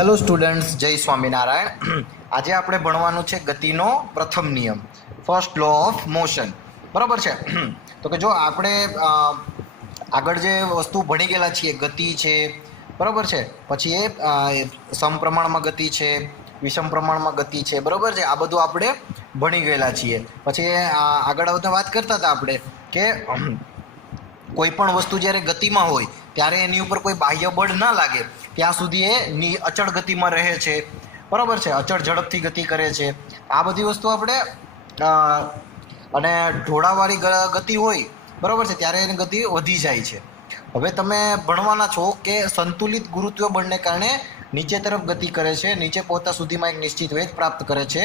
Hello students, જય સ્વામિનારાયણ. આજે આપણે ભણવાનું છે ગતિનો પ્રથમ નિયમ, ફર્સ્ટ લો ઓફ મોશન. બરાબર છે. તો કે જો આપણે આગળ જે વસ્તુ ભણી ગયેલા છીએ, ગતિ છે, બરાબર છે, પછી એ સમપ્રમાણમાં ગતિ છે, વિષમ પ્રમાણમાં ગતિ છે, બરાબર છે, આ બધું આપણે ભણી ગયેલા છીએ. પછી આગળ આવતા વાત કરતા હતા આપણે કે કોઈ પણ વસ્તુ જ્યારે ગતિમાં હોય ત્યારે એની ઉપર કોઈ બાહ્ય બળ ન લાગે ત્યાં સુધી એ અચળ ગતિમાં રહે છે. બરાબર છે, અચળ ઝડપથી ગતિ કરે છે. આ બધી વસ્તુ આપણે અને ઢોળાવાળી ગતિ હોય, બરાબર છે, ત્યારે એની ગતિ વધી જાય છે. હવે તમે ભણવાના છો કે સંતુલિત ગુરુત્વ બળને કારણે નીચે તરફ ગતિ કરે છે, નીચે પહોંચતા સુધીમાં એક નિશ્ચિત વેગ પ્રાપ્ત કરે છે,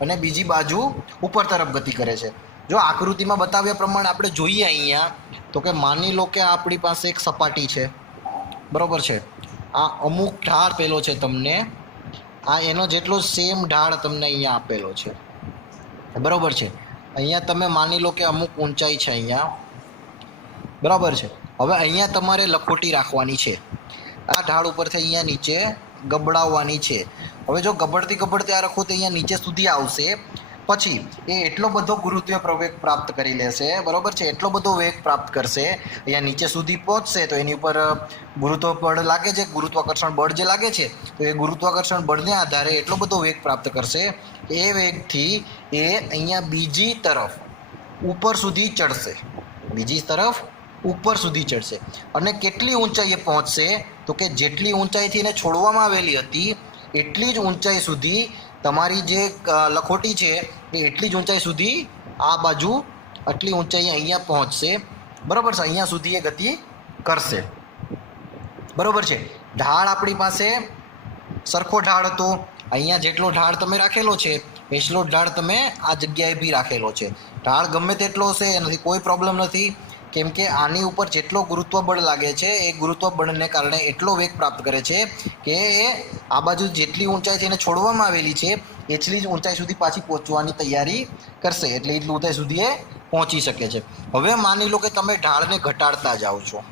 અને બીજી બાજુ ઉપર તરફ ગતિ કરે છે. જો આકૃતિમાં બતાવ્યા પ્રમાણે આપણે જોઈએ અહીંયા, તો કે માની લો કે આપણી પાસે એક સપાટી છે, બરાબર છે, આ અમુક ઢાળ પેલો છે તમને, આ એનો જેટલો સેમ ઢાળ તમને અહીંયા આપેલો છે, બરાબર છે. અહીંયા તમે માની લો કે અમુક ઊંચાઈ છે અહીંયા, બરાબર છે. હવે અહીંયા તમારે લખોટી રાખવાની છે, આ ઢાળ ઉપરથી અહીંયા નીચે ગબડાવવાની છે. હવે જો ગબડતી આ લખોટી અહીંયા નીચે સુધી આવશે, પછી એ એટલો બધો ગુરુત્વીય પ્રવેગ પ્રાપ્ત કરી લેશે, બરાબર છે, એટલો બધો વેગ પ્રાપ્ત કરશે, અહીંયા નીચે સુધી પહોંચશે તો એની ઉપર ગુરુત્વ બળ લાગે છે, ગુરુત્વાકર્ષણ બળ જે લાગે છે, તો એ ગુરુત્વાકર્ષણ બળને આધારે એટલો બધો વેગ પ્રાપ્ત કરશે, એ વેગથી એ અહીંયા બીજી તરફ ઉપર સુધી ચડશે, બીજી તરફ ઉપર સુધી ચડશે. અને કેટલી ઊંચાઈએ પહોંચશે, તો કે જેટલી ઊંચાઈથી એને છોડવામાં આવેલી હતી એટલી જ ઊંચાઈ સુધી તમારી જે લખોટી છે એ એટલી જ ઊંચાઈ સુધી આ બાજુ આટલી ઊંચાઈ અહીંયા પહોંચશે, બરાબર છે, અહીંયા સુધી એ ગતિ કરશે, બરાબર છે. ઢાળ આપણી પાસે સરખો ઢાળ હતો, અહીંયા જેટલો ઢાળ તમે રાખેલો છે એટલો ઢાળ તમે આ જગ્યાએ બી રાખેલો છે. ઢાળ ગમે તેટલો હશે એનાથી કોઈ પ્રોબ્લેમ નથી, કેમ કે આની ઉપર જેટલો ગુરુત્વ બળ લાગે છે એ ગુરુત્વ બળને કારણે એટલો વેગ પ્રાપ્ત કરે છે કે આ બાજુ જેટલી ઊંચાઈથી એને છોડવામાં આવેલી છે એટલી જ ઊંચાઈ સુધી પાછી પહોંચવાની તૈયારી કરશે, એટલે એટલી ઊંચાઈ સુધી એ પહોંચી શકે છે. હવે માની લો કે તમે ઢાળને ઘટાડતા જાઓ છો,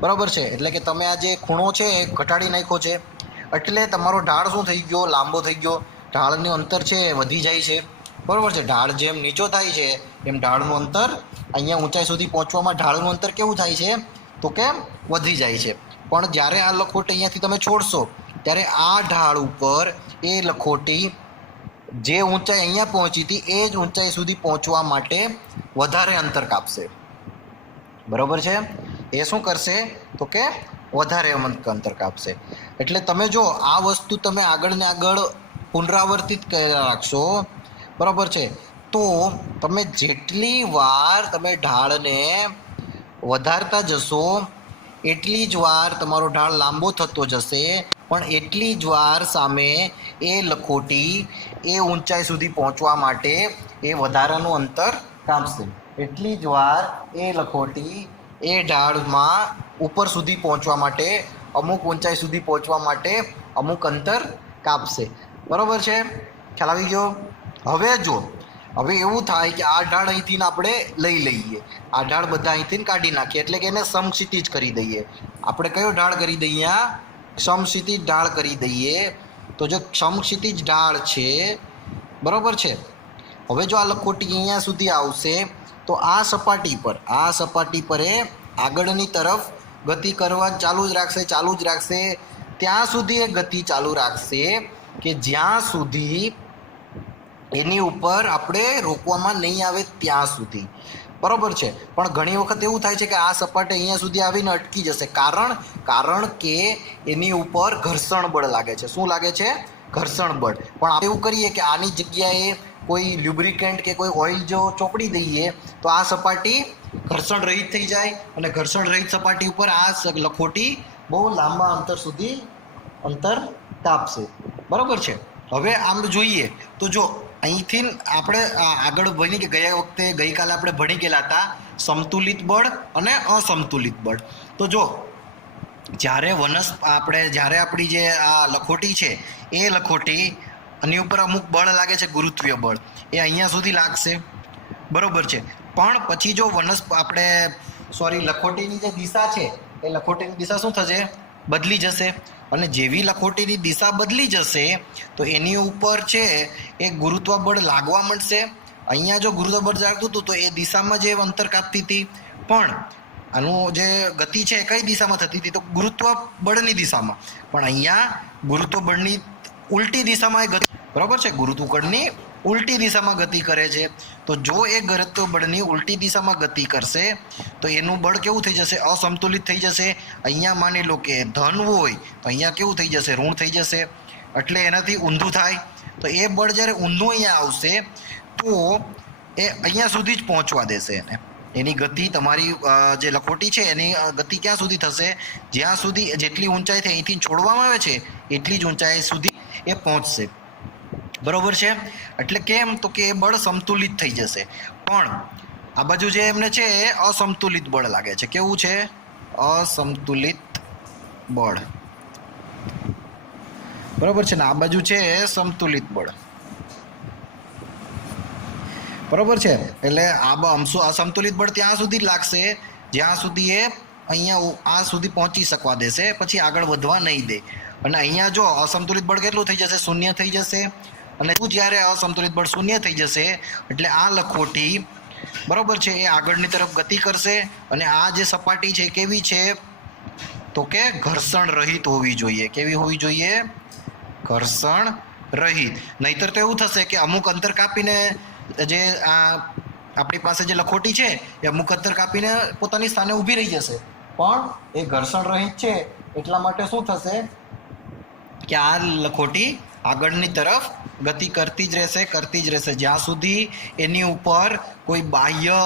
બરાબર છે, એટલે કે તમે આ જે ખૂણો છે એ ઘટાડી નાખ્યો છે, એટલે તમારો ઢાળ શું થઈ ગયો, લાંબો થઈ ગયો, ઢાળનું અંતર છે એ વધી જાય છે, બરાબર છે. ઢાળ જેમ નીચો થાય છે એમ ઢાળનું અંતર અહીંયા ઊંચાઈ સુધી પહોંચવામાં ઢાળનું અંતર કેવું થાય છે, તો કે વધી જાય છે. પણ જ્યારે આ લખોટી અહીંયાથી તમે છોડશો ત્યારે આ ઢાળ ઉપર એ લખોટી જે ઊંચાઈ અહીંયા પહોંચી હતી એ જ ઊંચાઈ સુધી પહોંચવા માટે વધારે અંતર કાપશે, બરાબર છે. એ શું કરશે, તો કે વધારે અંતર કાપશે. એટલે તમે જો આ વસ્તુ તમે આગળ ને આગળ પુનરાવર્તિત કર્યા રાખશો, બરાબર છે, તો તમે જેટલી વાર તમે ઢાળને વધારતા જશો એટલી જ વાર તમારો ઢાળ લાંબો થતો જશે, પણ એટલી જ વાર સામે એ લખોટી એ ઊંચાઈ સુધી પહોંચવા માટે એ વધારાનું અંતર કાપશે. એટલી જ વાર એ લખોટી એ ઢાળમાં ઉપર સુધી પહોંચવા માટે, અમુક ઊંચાઈ સુધી પહોંચવા માટે અમુક અંતર કાપશે, બરાબર છે, ખ્યાલ આવી ગયો. હવે એવું થાય કે આ ઢાળ અહીંથી આપણે લઈ લઈએ, આ ઢાળ બધા અહીંથી કાઢી નાખીએ, એટલે કે એને સમક્ષિતિજ કરી દઈએ. આપણે કયો ઢાળ કરી દઈએ, સમક્ષિતિજ ઢાળ કરી દઈએ. તો જો સમક્ષિતિજ ઢાળ છે, બરાબર છે, હવે જો આ લખોટી અહીંયા સુધી આવશે તો આ સપાટી પર એ આગળની તરફ ગતિ કરવા ચાલુ જ રાખશે ત્યાં સુધી એ ગતિ ચાલુ રાખશે કે જ્યાં સુધી એની ઉપર આપણે રોકવામાં નહીં આવે ત્યાં સુધી, બરાબર છે. પણ ઘણી વખત એવું થાય છે કે આ સપાટી અહીંયા સુધી આવીને અટકી જશે, કારણ કે એની ઉપર ઘર્ષણ બળ લાગે છે. શું લાગે છે? ઘર્ષણ બળ. પણ આપણે એવું કરીએ કે આની જગ્યાએ કોઈ લ્યુબ્રિકેન્ટ કે કોઈ ઓઇલ જો ચોપડી દઈએ તો આ સપાટી ઘર્ષણ રહિત થઈ જાય, અને ઘર્ષણ રહિત સપાટી ઉપર આ લખોટી બહુ લાંબા અંતર સુધી અંતર કાપશે, બરાબર છે. હવે આમ જોઈએ તો જો અહીંથી આપણે આગળ ભણી કે ગઈકાલે આપણે ભણી ગયેલા હતા સમતુલિત બળ અને અસમતુલિત બળ. તો જો જ્યારે આપણી જે આ લખોટી છે એ લખોટી એની ઉપર અમુક બળ લાગે છે, ગુરુત્વીય બળ, એ અહીંયા સુધી લાગશે, બરાબર છે. પણ પછી જો લખોટીની જે દિશા છે એ લખોટીની દિશા શું થશે, બદલી જશે. અને જેવી લખોટીની દિશા બદલી જશે તો એની ઉપર છે એ ગુરુત્વ બળ લાગવા માંડશે. અહીંયા જો ગુરુત્વ બળ લાગતું હતું તો એ દિશામાં જે અંતર કાપતી હતી, પણ આનું જે ગતિ છે કઈ દિશામાં થતી હતી તો ગુરુત્વ બળની દિશામાં, પણ અહીંયા ગુરુત્વ બળની ઉલટી દિશામાં એ ગતિ, બરોબર છે, ગુરુત્વ બળની ઉલટી દિશામાં ગતિ કરે છે. તો જો એ ગુરુત્વ બળની ઉલટી દિશામાં ગતિ કરશે તો એનું બળ કેવું થઈ જશે? અસંતુલિત થઈ જશે. અહીંયા માની લો કે ધન હોય તો અહીંયા કેવું થઈ જશે? ઋણ થઈ જશે, એટલે એનાથી ઊંધું થાય. તો એ બળ જ્યારે ઊંધું અહીંયા આવશે તો એ અહીંયા સુધી જ પહોંચવા દેશે એને. એની ગતિ, તમારી જે લખોટી છે એની ગતિ ક્યાં સુધી થશે? જ્યાં સુધી જેટલી ઊંચાઈથી અહીંથી છોડવામાં આવે છે એટલી જ ઊંચાઈ સુધી એ પહોંચશે, બરોબર છે. એટલે કેમ? તો કે એ બળ સંતુલિત થઈ જશે. પણ આ બાજુ જે એમને છે એ અસંતુલિત બળ લાગે છે. કેવું છે? અસંતુલિત બળ, બરોબર છે ને. આ બાજુ છે સંતુલિત બળ, બરોબર છે. એટલે આ અસંતુલિત બળ ત્યાં સુધી લાગશે જ્યાં સુધી એ અહીંયા આ સુધી પહોંચી શકવા દેશે, પછી આગળ વધવા નહીં દે. અને અહીંયા જો અસંતુલિત બળ કેટલું થઈ જશે? શૂન્ય થઈ જશે. અને જ્યારે અસંતુલિત બળ શૂન્ય થઈ જશે એટલે આ લખોટી, બરોબર છે, એ આગળની તરફ ગતિ કરશે. અને આ જે સપાટી છે કેવી છે? તો કે ઘર્ષણ રહિત હોવી જોઈએ. કેવી હોવી જોઈએ? ઘર્ષણ રહિત. નહીતર તો એવું થશે કે અમુક અંતર કાપીને જે આપણી પાસે જે લખોટી છે એ અમુક અંતર કાપીને પોતાની સ્થાને ઊભી રહી જશે, પણ એ ઘર્ષણ રહિત છે એટલા માટે શું થશે કે આ લખોટી આગળની તરફ ગતિ કરતી જ રહેશે જ્યાં સુધી એની ઉપર કોઈ બાહ્ય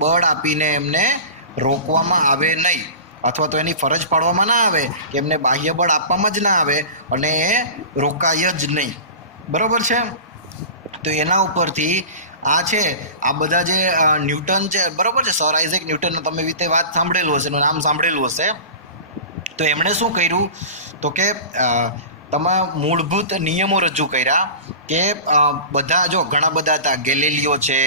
બળ આપીને એમને રોકવામાં આવે નહીં, અથવા તો એની ફરજ પાડવામાં ના આવે કે એમને બાહ્ય બળ આપવામાં જ ના આવે અને એ રોકાય જ નહીં, બરોબર છે. તો એના ઉપરથી આ છે, આ બધા જે ન્યૂટન છે, બરોબર છે, સર આઇઝેક ન્યૂટન, તમે રીતે વાત સાંભળેલું હશે, એનું નામ સાંભળેલું હશે. તો એમણે શું કર્યું તો કે તમે મૂળભૂત નિયમો રજૂ કર્યા કે બધા જો ઘણા બધા હતા, ગેલિલિયો છે,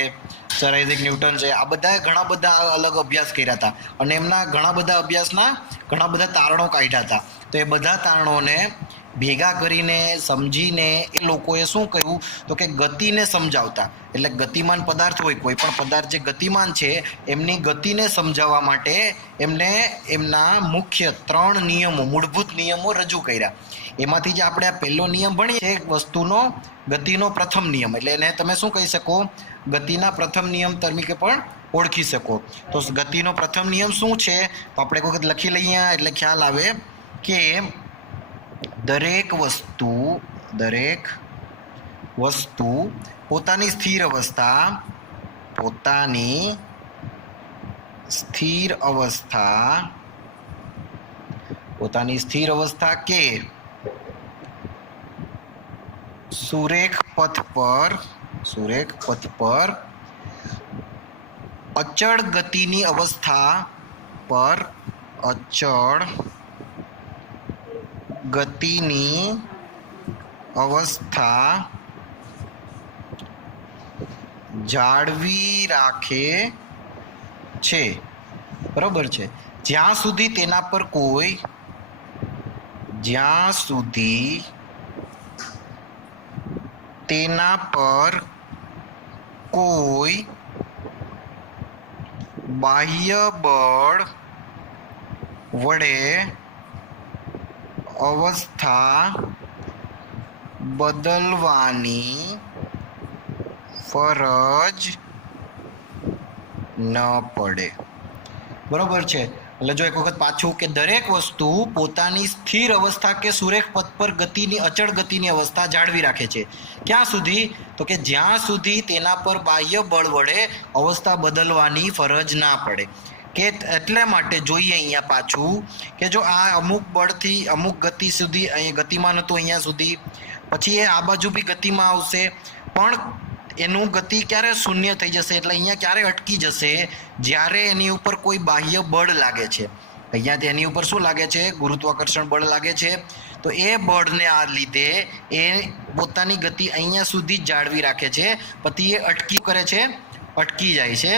સર આઇઝેક ન્યૂટન છે, આ બધાએ ઘણા બધા અલગ અભ્યાસ કર્યા હતા અને એમના ઘણા બધા અભ્યાસના ઘણા બધા તારણો કાઢ્યા હતા. તો એ બધા તારણોને ભેગા કરીને સમજીને એ લોકોએ શું કહ્યું તો કે ગતિને સમજાવતા, એટલે ગતિમાન પદાર્થ હોય, કોઈ પણ પદાર્થ જે ગતિમાન છે એમની ગતિને સમજાવવા માટે એમને એમના મુખ્ય 3 નિયમો, મૂળભૂત નિયમો રજૂ કર્યા. એમાંથી જે આપણે આ પહેલો નિયમ ભણીએ એક વસ્તુનો ગતિનો પ્રથમ નિયમ, એટલે એને તમે શું કહી શકો? ગતિના પ્રથમ નિયમ તરીકે પણ ઓળખી શકો. તો ગતિનો પ્રથમ નિયમ શું છે તો આપણે એક વખત લખી લઈએ એટલે ખ્યાલ આવે કે દરેક વસ્તુ પોતાની સ્થિર અવસ્થા કે સુરેખ પથ પર અચળ ગતિની અવસ્થા પર જાળવી રાખે છે, બરોબર છે. જ્યાં સુધી તેના પર કોઈ બાહ્ય બળ વડે અવસ્થા બદલવાની ફરજ ન પડે, બરોબર છે. એટલે જો એક વખત પાછું કે દરેક વસ્તુ પોતાની સ્થિર અવસ્થા કે સુરેખ પથ પર અચળ ગતિની અવસ્થા જાળવી રાખે છે. ક્યાં સુધી? તો કે જ્યાં સુધી તેના પર બાહ્ય બળ વડે અવસ્થા બદલવાની ફરજ ના પડે. કે એટલા માટે જોઈએ અહીંયા પાછું કે જો આ અમુક બળથી અમુક ગતિ સુધી અહીંયા ગતિમાન હતું અહીંયા સુધી, પછી એ આ બાજુ બી ગતિમાં આવશે, પણ એનું ગતિ ક્યારે શૂન્ય થઈ જશે, એટલે અહીંયા ક્યારે અટકી જશે? જ્યારે એની ઉપર કોઈ બાહ્ય બળ લાગે છે. અહીંયા એની ઉપર શું લાગે છે? ગુરુત્વાકર્ષણ બળ લાગે છે. તો એ બળને આ લીધે એ પોતાની ગતિ અહીંયા સુધી જ જાળવી રાખે છે, પછી એ અટકી જાય છે.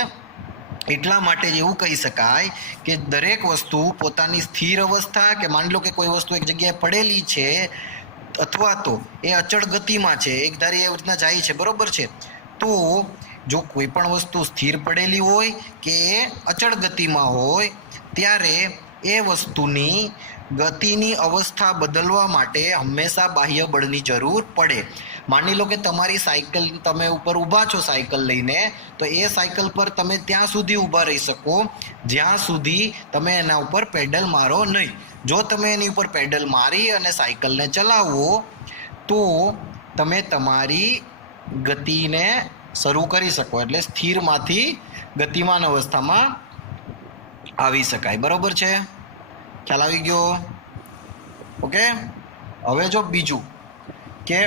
એટલા માટે જ એવું કહી શકાય કે દરેક વસ્તુ પોતાની સ્થિર અવસ્થા કે માની લો કે કોઈ વસ્તુ એક જગ્યાએ પડેલી છે અથવા તો એ અચળ ગતિમાં છે, એક ધારી એ રીતના જાય છે, બરોબર છે. તો જો કોઈ પણ વસ્તુ સ્થિર પડેલી હોય કે અચળ ગતિમાં હોય ત્યારે એ વસ્તુની ગતિની અવસ્થા બદલવા માટે હંમેશા બાહ્ય બળની જરૂર પડે. માની લો કે તમારી સાયકલ, તમે ઉપર ઊભા છો સાયકલ લઈને, તો એ સાયકલ પર તમે ત્યાં સુધી ઊભા રહી શકો જ્યાં સુધી તમે એના ઉપર પેડલ મારો નહીં. જો તમે એની ઉપર પેડલ મારી અને સાયકલને ચલાવો તો તમે તમારી ગતિને શરૂ કરી શકો, એટલે સ્થિરમાંથી ગતિમાન અવસ્થામાં આવી શકાય. બરોબર છે, ખ્યાલ આવી ગયો? ઓકે. હવે જો બીજું કે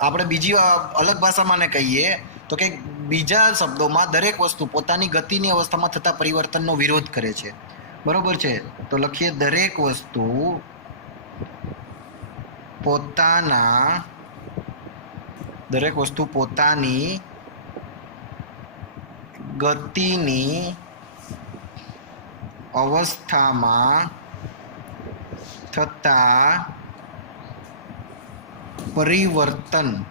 આપણે બીજી અલગ ભાષામાં ને કહીએ તો કે બીજા શબ્દોમાં દરેક વસ્તુ પોતાની ગતિની અવસ્થામાં થતા પરિવર્તનનો વિરોધ કરે છે. બરોબર છે, તો લખીએ દરેક વસ્તુ પોતાની ગતિની અવસ્થામાં થતા પરિવર્તનનો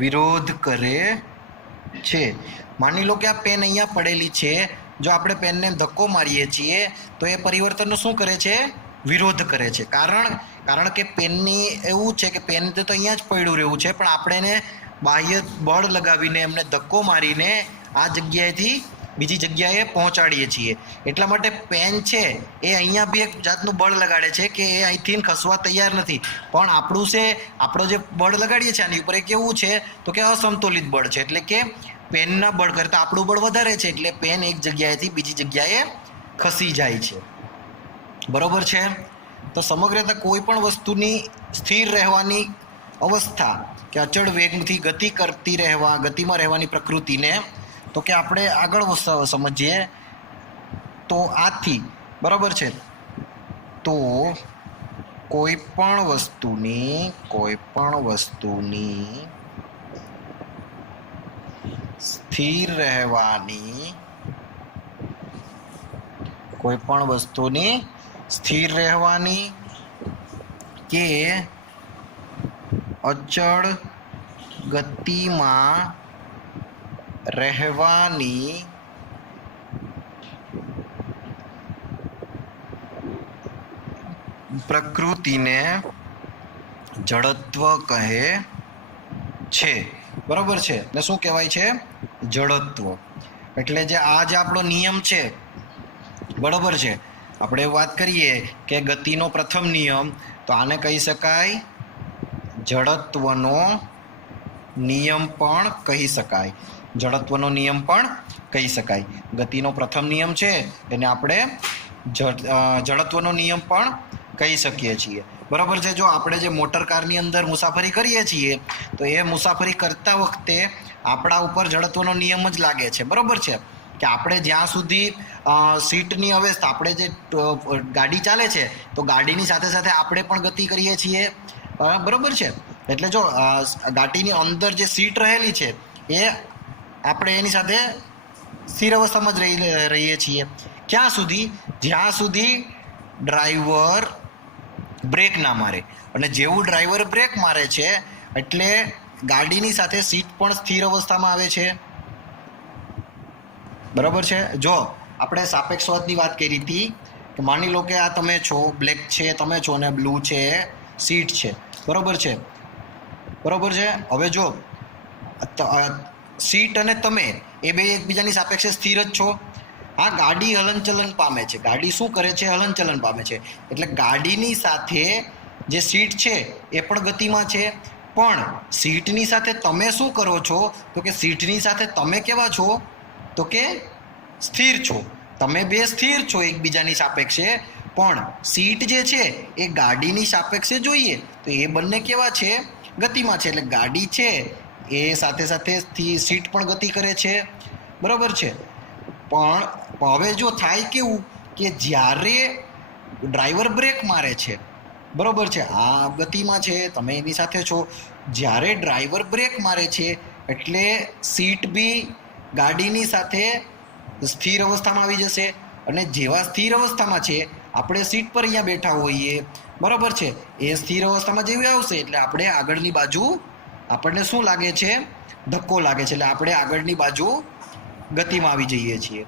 વિરોધ કરે છે. માની લો કે આ પેન અહીંયા પડેલી છે, જો આપણે પેનને ધક્કો મારીએ છીએ તો એ પરિવર્તનનો શું કરે છે? વિરોધ કરે છે. કારણ કે પેનની એવું છે કે પેન તો અહીંયા જ પડ્યું રહેવું છે, પણ આપણે એને બાહ્ય બળ લગાવીને એમને ધક્કો મારીને આ જગ્યાએથી બીજી જગ્યાએ પહોંચાડીએ છીએ. એટલા માટે પેન છે એ અહીંયા બી એક જાતનું બળ લગાડે છે કે એ અહીંથી ખસવા તૈયાર નથી, પણ આપણો જે બળ લગાડીએ છીએ આની ઉપર એ કેવું છે તો કે અસમતોલિત બળ છે. એટલે કે પેનના બળ કરતાં આપણું બળ વધારે છે, એટલે પેન એક જગ્યાએથી બીજી જગ્યાએ ખસી જાય છે. બરોબર છે. તો સમગ્રતા કોઈ પણ વસ્તુની સ્થિર રહેવાની અવસ્થા કે અચળ વેગથી ગતિમાં રહેવાની પ્રકૃતિને તો કે આપણે આગળ સમજીએ તો આથી, બરોબર છે, તો કોઈ પણ વસ્તુની સ્થિર રહેવાની કે અચળ ગતિમાં રહેવાની પ્રકૃતિને જડત્વ કહે છે. બરોબર છે, ને શું કહેવાય છે? જડત્વ. એટલે જે આપણો નિયમ છે, બરોબર છે, આપણે વાત કરીએ કે ગતિનો પ્રથમ નિયમ, તો આને કહી શકાય જડત્વનો નિયમ પણ કહી શકાય. ગતિનો પ્રથમ નિયમ છે એને આપણે જડત્વનો નિયમ પણ કહી શકીએ છીએ. બરાબર છે. જો આપણે જે મોટર કારની અંદર મુસાફરી કરીએ છીએ તો એ મુસાફરી કરતા વખતે આપણા ઉપર જડત્વનો નિયમ જ લાગે છે. બરાબર છે કે આપણે જ્યાં સુધી સીટની અવસ્થા, આપણે જે ગાડી ચાલે છે તો ગાડીની સાથે સાથે આપણે પણ ગતિ કરીએ છીએ. બરાબર છે. એટલે જો ગાડીની અંદર જે સીટ રહેલી છે એ આપણે એની સાથે સ્થિર અવસ્થામાં જ રહીએ છીએ. ક્યાં સુધી? જ્યાં સુધી ડ્રાઈવર બ્રેક ના મારે. અને જેવું ડ્રાઈવર બ્રેક મારે છે એટલે ગાડીની સાથે સીટ પણ સ્થિર અવસ્થામાં આવે છે. બરાબર છે. જો આપણે સાપેક્ષવાદની વાત કરી હતી કે માની લો કે આ તમે છો, બ્લેક છે તમે છો ને બ્લુ છે સીટ છે. બરાબર છે. હવે જો સીટ અને તમે એ બે એકબીજાની સાપેક્ષે સ્થિર જ છો. આ ગાડી હલનચલન પામે છે. ગાડી શું કરે છે? હલનચલન પામે છે. એટલે ગાડીની સાથે જે સીટ છે એ પણ ગતિમાં છે, પણ સીટની સાથે તમે શું કરો છો તો કે સીટની સાથે તમે કેવા છો તો કે સ્થિર છો. તમે બે સ્થિર છો એકબીજાની સાપેક્ષે, પણ સીટ જે છે એ ગાડીની સાપેક્ષે જોઈએ તો એ બંને કેવા છે? ગતિમાં છે. એટલે ગાડી છે એ સાથે સાથે સીટ પણ ગતિ કરે છે. બરાબર છે. પણ હવે જો થાય કેવું કે જ્યારે ડ્રાઈવર બ્રેક મારે છે, બરોબર છે, આ ગતિમાં છે, તમે એની સાથે છો, જ્યારે ડ્રાઈવર બ્રેક મારે છે એટલે સીટ બી ગાડીની સાથે સ્થિર અવસ્થામાં આવી જશે અને જેવા સ્થિર અવસ્થામાં છે આપણે સીટ પર અહીંયા બેઠા હોઈએ બરોબર છે એ સ્થિર અવસ્થામાં જેવી આવશે એટલે આપણે આગળની બાજુ આપણને શું લાગે છે ધક્કો લાગે છે એટલે આપણે આગળની બાજુ ગતિમાં આવી જઈએ છીએ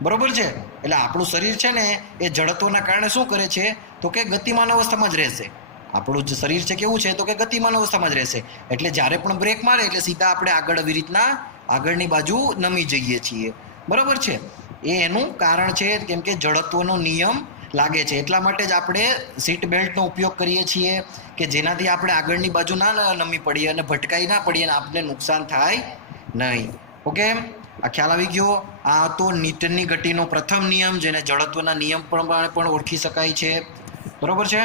બરોબર છે એટલે આપણું શરીર છે ને એ જડત્વના કારણે શું કરે છે તો કે ગતિમાન અવસ્થામાં જ રહેશે આપણું જે શરીર છે કેવું છે તો કે ગતિમાન અવસ્થામાં જ રહેશે એટલે જ્યારે પણ બ્રેક મારે એટલે સીધા આપણે આગળ આવી રીતના આગળની બાજુ નમી જઈએ છીએ બરોબર છે એ એનું કારણ છે કેમ કે જડત્વનો નિયમ લાગે છે એટલા માટે જ આપણે સીટ બેલ્ટનો ઉપયોગ કરીએ છીએ કે જેનાથી આપણે આગળની બાજુ ના નમી પડીએ અને ભટકાઈ ના પડીએ અને આપણને નુકસાન થાય નહીં ઓકે આ ખ્યાલ આવી ગયો આ તો ન્યૂટનની ગતિનો પ્રથમ નિયમ જેને જડત્વના નિયમ પ્રમાણે પણ ઓળખી શકાય છે બરોબર છે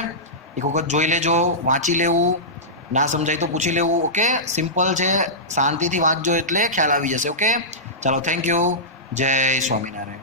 એક વખત જોઈ લેજો વાંચી લેવું ના સમજાય તો પૂછી લેવું ઓકે સિમ્પલ છે શાંતિથી વાંચજો એટલે ખ્યાલ આવી જશે ઓકે ચાલો થેન્ક યુ જય સ્વામિનારાયણ